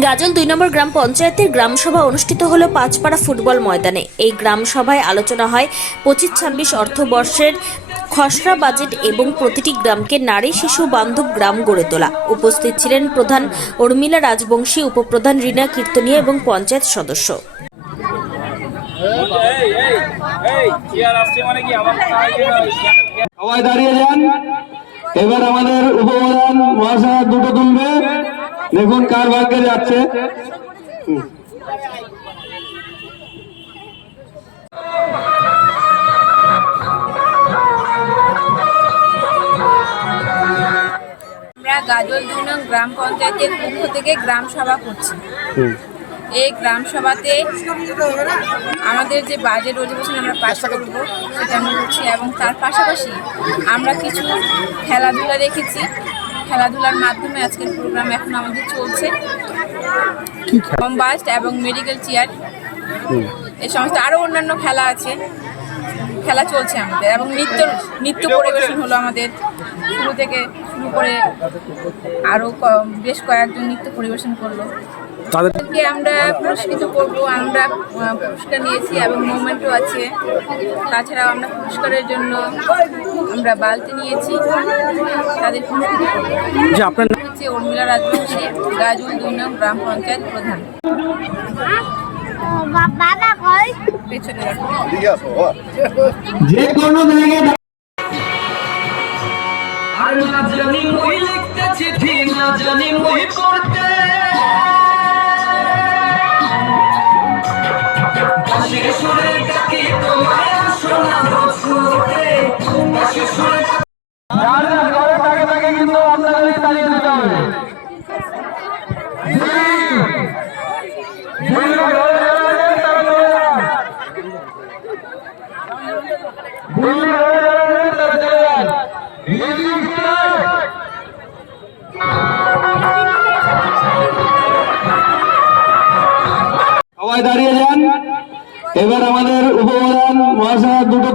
গাজল ২ নম্বর গ্রাম পঞ্চায়েতের গ্রামসভা অনুষ্ঠিত হলো পাঁচপাড়া ফুটবল ময়দানে। এই গ্রামসভায় আলোচনা হয় ২৫-২৬ অর্থবর্ষের খসড়া বাজেট এবং প্রতিটি গ্রামকে নারী শিশু বান্ধব গ্রাম গড়ে তোলা। উপস্থিত ছিলেন প্রধান উর্মিলা রাজবংশী, উপপ্রধান রীনা কীর্তনিয়া এবং পঞ্চায়েত সদস্য। সবাই দাঁড়িয়ে যান। এবার আমাদের উপপ্রধান মহাশয় দুটো তুলবে, দেখুন কার ভাগ্যে যাচ্ছে। আমরা গাজল ২ নং গ্রাম পঞ্চায়েতের পক্ষ থেকে গ্রাম সভা করছি। এই গ্রাম সভাতে আমাদের যে বাজেট অধিবেশন আমরা পাস করব সেটা আমরা করছি, এবং তার পাশাপাশি আমরা কিছু খেলাধুলা রেখেছি। খেলাধুলার মাধ্যমে আজকের প্রোগ্রাম এখন আমাদের চলছে। কম্বাস্ট এবং মেডিকেল চেয়ার, এই সমস্ত আরও অন্যান্য খেলা আছে, খেলা চলছে আমাদের, এবং নৃত্য পরিবেশন হলো আমাদের শুরু থেকে শুরু করে আরও বেশ কয়েকজন নৃত্য পরিবেশন করলো। তাদেরকে আমরা পুরস্কৃত করবো। আমরা পুরস্কার নিয়েছি এবং মোমেন্টও আছে। তাছাড়াও আমরা পুরস্কারের জন্য আমরা বালতি নিয়েছি, তাদের পুরস্কৃত করবো। আপনার হচ্ছে উর্মিলা রাজবংশী, গাজল ২ নং গ্রাম পঞ্চায়েত প্রধান। পেছনে রাখো। যে কোনো জায়গায় আর না জানি মই লিখতে চিঠি, না জানি মই পড়তে, বাঁশির সুরে ডাকি তোমায় আসো না বছরে, বাঁশির সুরে যার যার ঘরে থাকে থাকে কিন্তু আপনাদেরকে দাঁড়িয়ে দিতে হবে। সবাই দাঁড়িয়ে যান। এবার আমাদের উপপ্রধান মহাশয় দুটো